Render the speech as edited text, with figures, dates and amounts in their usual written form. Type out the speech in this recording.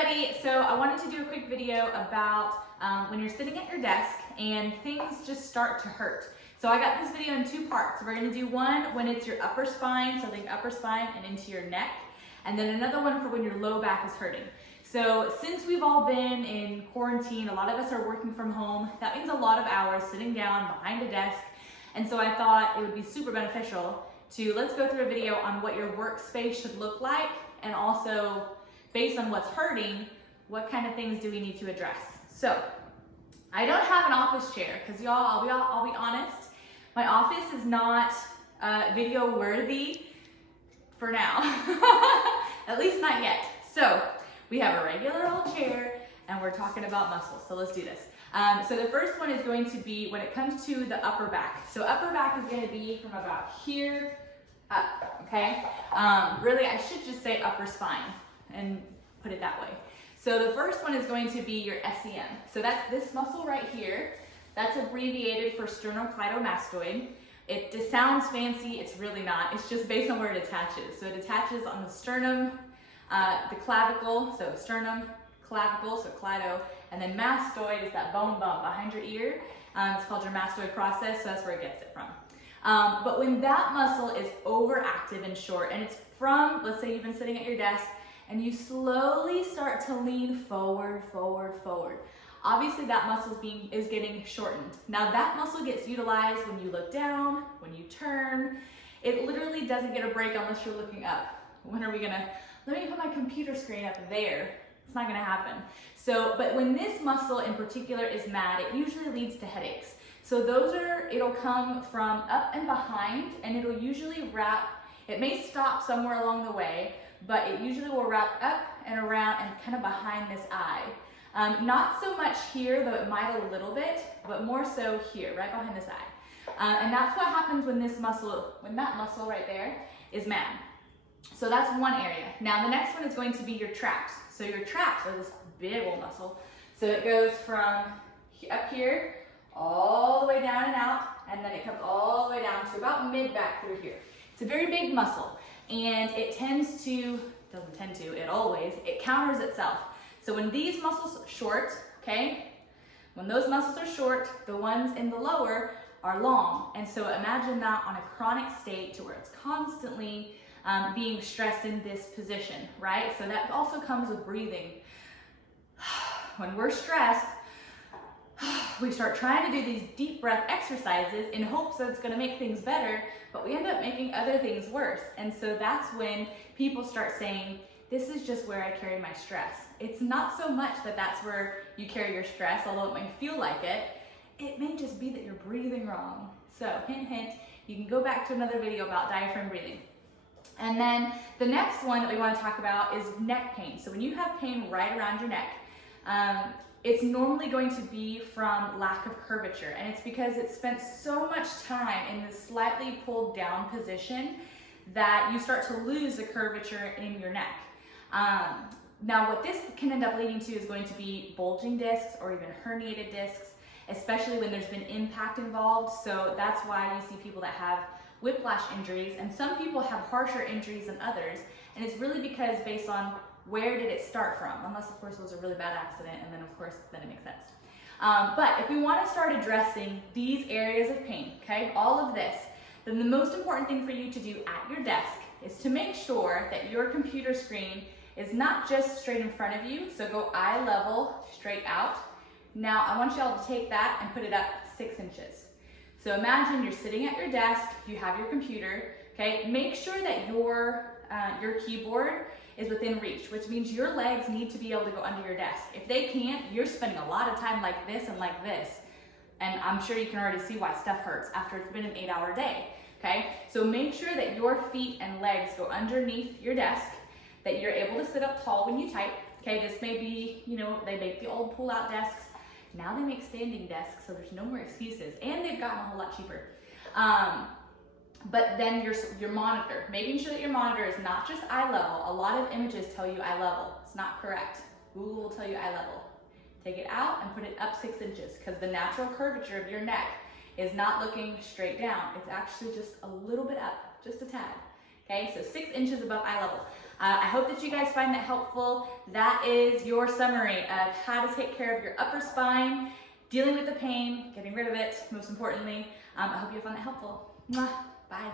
everybody. So I wanted to do a quick video about when you're sitting at your desk and things just start to hurt. So I got this video in two parts. We're gonna do one when it's your upper spine, so think upper spine and into your neck, and then another one for when your low back is hurting. So since we've all been in quarantine, a lot of us are working from home. That means a lot of hours sitting down behind a desk. And so I thought it would be super beneficial to let's go through a video on what your workspace should look like, and also based on what's hurting, what kind of things do we need to address. So I don't have an office chair because y'all, I'll be honest, my office is not video worthy for now, at least not yet. So we have a regular old chair and we're talking about muscles, so let's do this. So the first one is going to be when it comes to the upper back. So upper back is going to be from about here up, okay? Really, I should just say upper spine and put it that way. So the first one is going to be your SEM. So that's this muscle right here. That's abbreviated for sternocleidomastoid. It just sounds fancy, it's really not. It's just based on where it attaches. So it attaches on the sternum, the clavicle, so sternum, clavicle, so clido, and then mastoid is that bone bump behind your ear. It's called your mastoid process, so that's where it gets it from. But when that muscle is overactive and short, and it's from, let's say you've been sitting at your desk, and you slowly start to lean forward, forward, forward. Obviously that muscle is getting shortened. Now that muscle gets utilized when you look down, when you turn. It literally doesn't get a break unless you're looking up. When are we gonna, let me put my computer screen up there. It's not gonna happen. So, but when this muscle in particular is mad, it usually leads to headaches. So it'll come from up and behind, and it'll usually wrap, it may stop somewhere along the way, but it usually will wrap up and around and kind of behind this eye. Not so much here, though it might a little bit, but more so here, right behind this eye. And that's what happens when that muscle right there is mad. So that's one area. Now the next one is going to be your traps. So your traps are this big old muscle. So it goes from up here, all the way down and out, and then it comes all the way down to about mid-back through here. It's a very big muscle, and it it counters itself. So when these muscles are short, okay, when those muscles are short, the ones in the lower are long. And so imagine that on a chronic state to where it's constantly being stressed in this position, right? So that also comes with breathing. When we're stressed, we start trying to do these deep breath exercises in hopes that it's going to make things better, but we end up making other things worse. And so that's when people start saying, this is just where I carry my stress. It's not so much that that's where you carry your stress, although it may feel like it. It may just be that you're breathing wrong. So hint, hint, you can go back to another video about diaphragm breathing. And then the next one that we want to talk about is neck pain. So when you have pain right around your neck, it's normally going to be from lack of curvature, and it's because it spent so much time in this slightly pulled down position that you start to lose the curvature in your neck. Now what this can end up leading to is going to be bulging discs or even herniated discs, especially when there's been impact involved. So that's why you see people that have whiplash injuries, and some people have harsher injuries than others, and it's really because based on where did it start from, unless of course it was a really bad accident, and then of course then it makes sense. But if we want to start addressing these areas of pain, okay, all of this, then the most important thing for you to do at your desk is to make sure that your computer screen is not just straight in front of you, so go eye level straight out. Now I want y'all to take that and put it up 6 inches. So imagine you're sitting at your desk, you have your computer, okay? Make sure that your keyboard is within reach, which means your legs need to be able to go under your desk. If they can't, you're spending a lot of time like this and like this. And I'm sure you can already see why stuff hurts after it's been an 8-hour day, okay? So make sure that your feet and legs go underneath your desk, that you're able to sit up tall when you type, okay? This may be, they make the old pull-out desks. Now they make standing desks, so there's no more excuses, and they've gotten a whole lot cheaper. But then your monitor, making sure that your monitor is not just eye level. A lot of images tell you eye level. It's not correct. Google will tell you eye level. Take it out and put it up 6 inches, because the natural curvature of your neck is not looking straight down. It's actually just a little bit up, just a tad. okay? So 6 inches above eye level. I hope that you guys find that helpful. That is your summary of how to take care of your upper spine, dealing with the pain, getting rid of it, most importantly. I hope you found that helpful. Mwah. Bye.